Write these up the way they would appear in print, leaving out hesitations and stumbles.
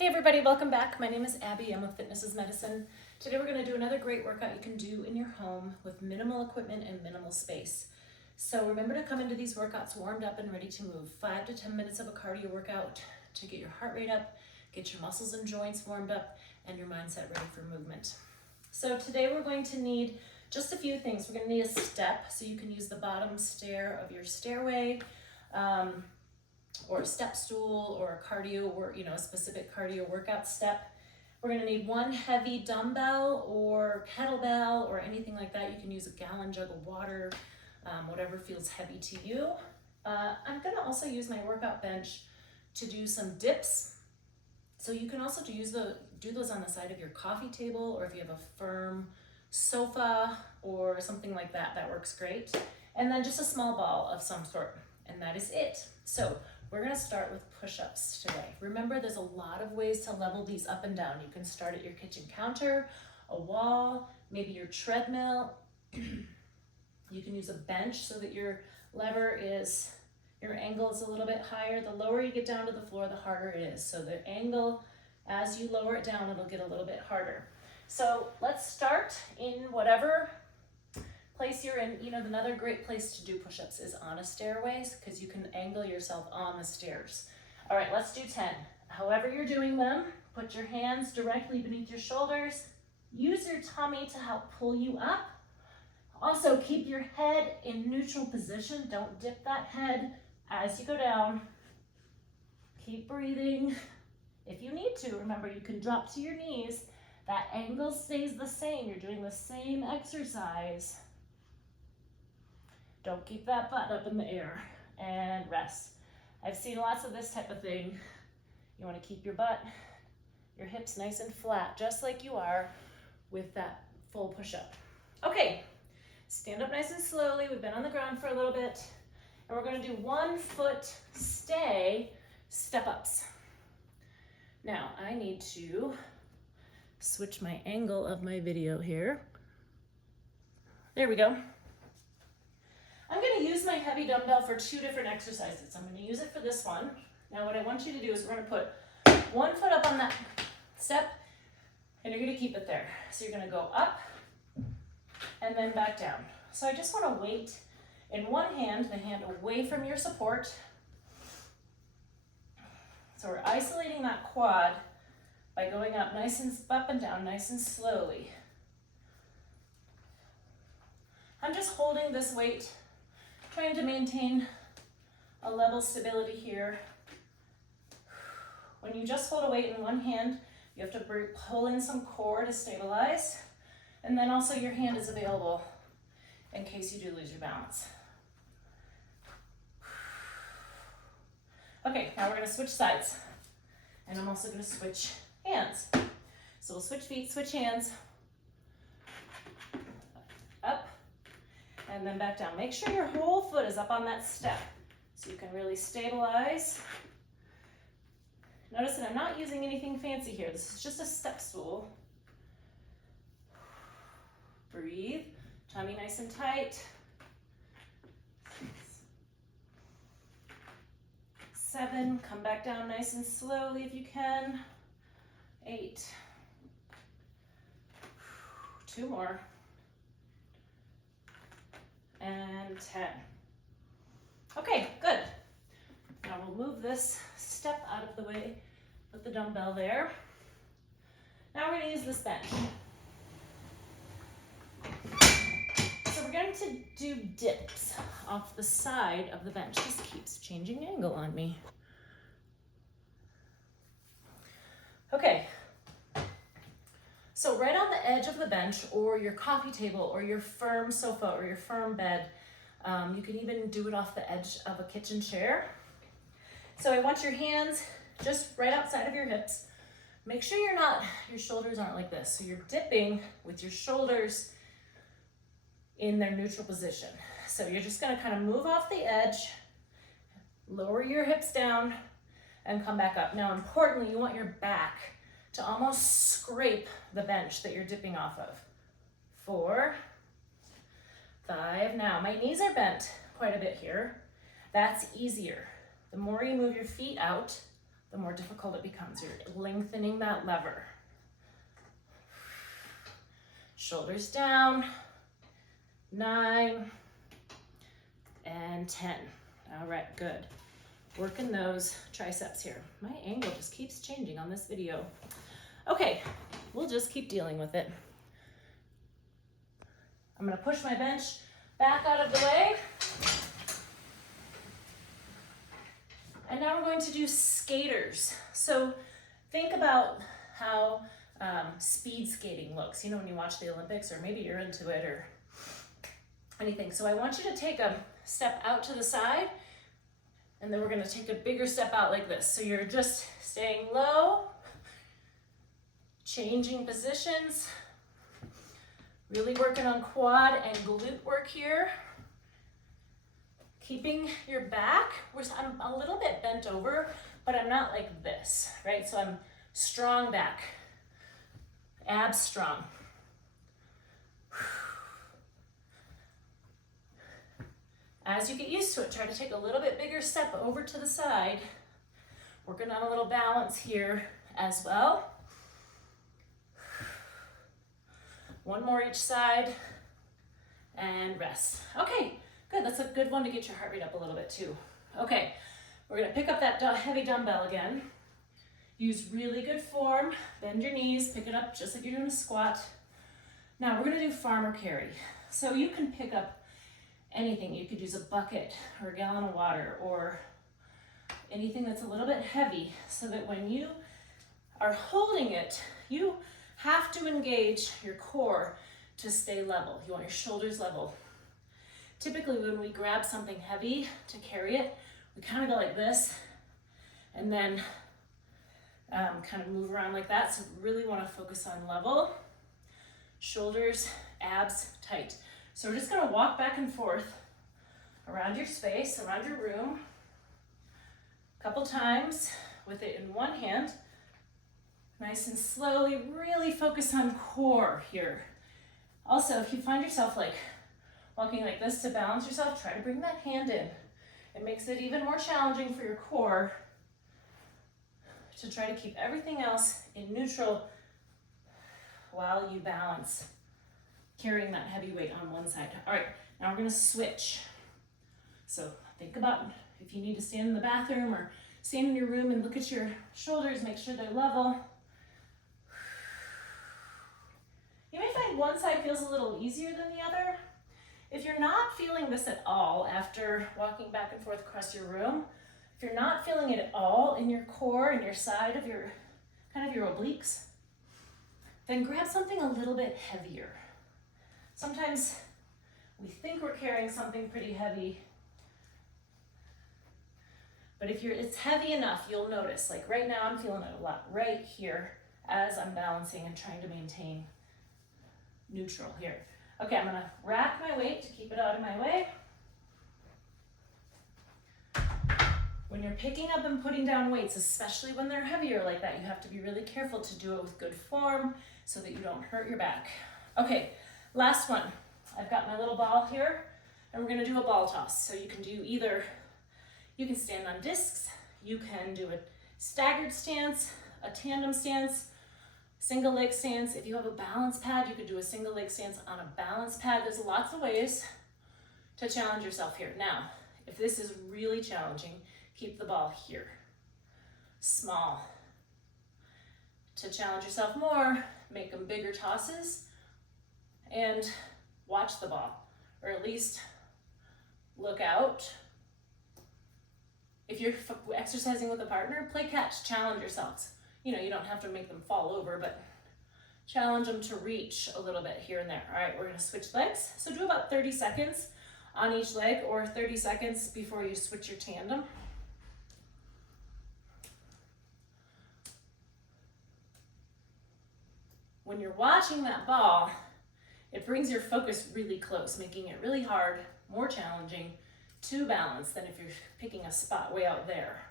Hey everybody, welcome back. My name is Abby. I'm with Fitness is Medicine. Today we're going to do another great workout you can do in your home with minimal equipment and minimal space. So remember to come into these workouts warmed up and ready to move. 5 to 10 minutes of a cardio workout to get your heart rate up, get your muscles and joints warmed up, and your mindset ready for movement. So today we're going to need just a few things. We're going to need a step, so you can use the bottom stair of your stairway, or a step stool, or a cardio, or a specific cardio workout step. We're going to need one heavy dumbbell or kettlebell or anything like that. You can use a gallon jug of water, whatever feels heavy to you. I'm going to also use my workout bench to do some dips. So you can also do those on the side of your coffee table, or if you have a firm sofa or something like that, that works great. And then just a small ball of some sort, and that is it. So we're going to start with push-ups today. Remember, there's a lot of ways to level these up and down. You can start at your kitchen counter, a wall, maybe your treadmill. You can use a bench so that your angle is a little bit higher. The lower you get down to the floor, the harder it is. So the angle, as you lower it down, it'll get a little bit harder. So let's start in whatever place you're in. Another great place to do push-ups is on a stairway, because you can angle yourself on the stairs. All right, let's do 10. However you're doing them, put your hands directly beneath your shoulders. Use your tummy to help pull you up. Also, keep your head in neutral position. Don't dip that head as you go down. Keep breathing. If you need to, remember, you can drop to your knees. That angle stays the same. You're doing the same exercise. Don't keep that butt up in the air, and rest. I've seen lots of this type of thing. You want to keep your butt, your hips nice and flat, just like you are with that full push-up. Okay, stand up nice and slowly. We've been on the ground for a little bit, and we're going to do 1 foot stay step-ups. Now, I need to switch my angle of my video here. There we go. I'm going to use my heavy dumbbell for 2 different exercises. I'm going to use it for this one. Now what I want you to do is we're going to put 1 foot up on that step, and you're going to keep it there. So you're going to go up and then back down. So I just want to weight in one hand, the hand away from your support. So we're isolating that quad by going up and down nice and slowly. I'm just holding this weight, trying to maintain a level stability here. When you just hold a weight in one hand, you have to pull in some core to stabilize, and then also your hand is available in case you do lose your balance. Okay, now we're going to switch sides, and I'm also going to switch hands. So we'll switch feet, switch hands, up, and then back down. Make sure your whole foot is up on that step so you can really stabilize. Notice that I'm not using anything fancy here. This is just a step stool. Breathe, tummy nice and tight. 6, 7, come back down nice and slowly if you can. 8, 2 more. And 10. Okay, good. Now we'll move this step out of the way, put the dumbbell there. Now we're going to use this bench. So we're going to do dips off the side of the bench. This keeps changing angle on me. Okay. So right on the edge of the bench, or your coffee table, or your firm sofa, or your firm bed, you can even do it off the edge of a kitchen chair. So I want your hands just right outside of your hips. Make sure your shoulders aren't like this. So you're dipping with your shoulders in their neutral position. So you're just gonna kind of move off the edge, lower your hips down, and come back up. Now importantly, you want your back to almost scrape the bench that you're dipping off of. 4, 5, now my knees are bent quite a bit here. That's easier. The more you move your feet out, the more difficult it becomes. You're lengthening that lever. Shoulders down, 9 and 10. All right, good. Working those triceps here. My angle just keeps changing on this video. Okay, we'll just keep dealing with it. I'm gonna push my bench back out of the way. And now we're going to do skaters. So think about how speed skating looks, you know, when you watch the Olympics, or maybe you're into it or anything. So I want you to take a step out to the side, and then we're gonna take a bigger step out like this. So you're just staying low, changing positions, really working on quad and glute work here. Keeping your back, I'm a little bit bent over, but I'm not like this, right? So I'm strong back, abs strong. As you get used to it, try to take a little bit bigger step over to the side. Working on a little balance here as well. One more each side, and rest. Okay. Good, that's a good one to get your heart rate up a little bit too. Okay, we're gonna pick up that heavy dumbbell again. Use really good form, bend your knees, pick it up just like you're doing a squat. Now we're gonna do farmer carry. So you can pick up anything. You could use a bucket or a gallon of water or anything that's a little bit heavy, so that when you are holding it, you have to engage your core to stay level. You want your shoulders level. Typically when we grab something heavy to carry it, we kind of go like this and then kind of move around like that. So really want to focus on level, shoulders, abs tight. So we're just going to walk back and forth around your space, around your room, a couple times with it in one hand. Nice and slowly, really focus on core here. Also, if you find yourself like walking like this to balance yourself, try to bring that hand in. It makes it even more challenging for your core to try to keep everything else in neutral while you balance, carrying that heavy weight on one side. All right, now we're gonna switch. So think about if you need to stand in the bathroom or stand in your room and look at your shoulders, make sure they're level. You may find one side feels a little easier than the other. If you're not feeling this at all after walking back and forth across your room, if you're not feeling it at all in your core and your side of your, kind of your obliques, then grab something a little bit heavier. Sometimes we think we're carrying something pretty heavy, but if it's heavy enough, you'll notice, like right now I'm feeling it a lot right here as I'm balancing and trying to maintain neutral here. Okay, I'm gonna rack my weight to keep it out of my way. When you're picking up and putting down weights, especially when they're heavier like that, you have to be really careful to do it with good form so that you don't hurt your back. Okay, last one. I've got my little ball here, and we're gonna do a ball toss. So you can do either, you can stand on discs, you can do a staggered stance, a tandem stance, single leg stance. If you have a balance pad, you could do a single leg stance on a balance pad. There's lots of ways to challenge yourself here. Now, if this is really challenging, keep the ball here, small. To challenge yourself more, make them bigger tosses and watch the ball, or at least look out. If you're exercising with a partner, play catch, challenge yourselves. You know, you don't have to make them fall over, but challenge them to reach a little bit here and there. All right, we're gonna switch legs. So do about 30 seconds on each leg, or 30 seconds before you switch your tandem. When you're watching that ball, it brings your focus really close, making it really hard, more challenging to balance than if you're picking a spot way out there.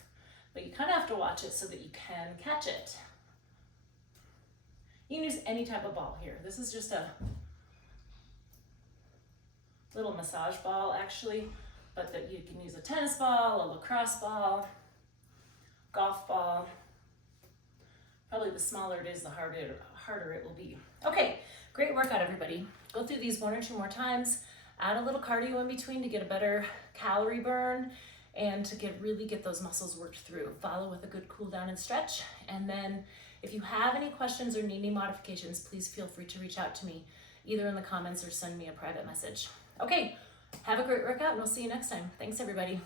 But you kind of have to watch it so that you can catch it. You can use any type of ball here. This is just a little massage ball actually, but that you can use a tennis ball, a lacrosse ball, golf ball. Probably the smaller it is, the harder it will be. Okay, great workout, everybody. Go through these 1 or 2 more times. Add a little cardio in between to get a better calorie burn and to really get those muscles worked through. Follow with a good cool down and stretch. And then if you have any questions or need any modifications, please feel free to reach out to me either in the comments or send me a private message. Okay, have a great workout and we'll see you next time. Thanks, everybody.